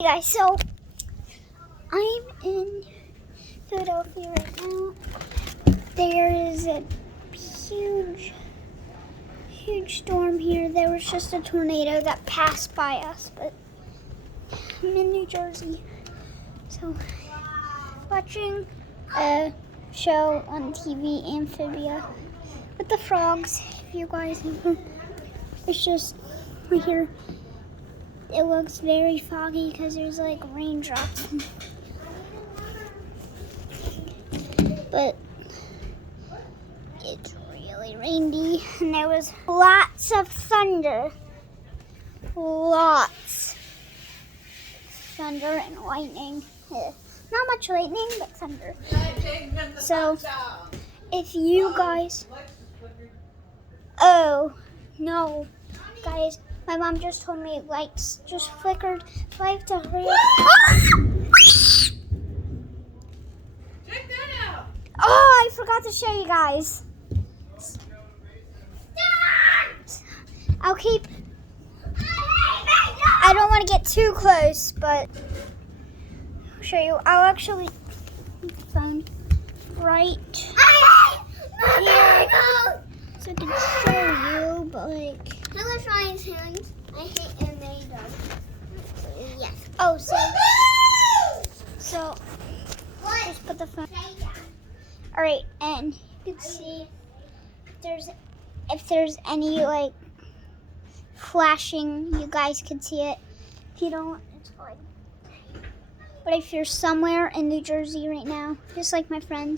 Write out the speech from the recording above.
Hey guys, so I'm in Philadelphia right now. There is a huge storm here. There was just a tornado that passed by us, but I'm in New Jersey. So watching a show on TV, Amphibia, with the frogs. If you guys know, it's just right here. It looks very foggy because there's like raindrops. But it's really rainy and there was lots of thunder. Lots. Thunder and lightning. Not much lightning, but thunder. So, if you guys... Oh, no. Guys, my mom just told me lights just flickered. So I have to hurry up. Check that out. Oh, I forgot to show you guys. I'll keep... I don't want to get too close, but I'll show you. I'll actually keep the phone right here so I can show you, but like... Hello, Ryan's hands. I hate tornadoes. Yes. Oh, so just put the phone. All right, and you can see if there's any like flashing, you guys can see it. If you don't, it's fine. But if you're somewhere in New Jersey right now, just like my friends,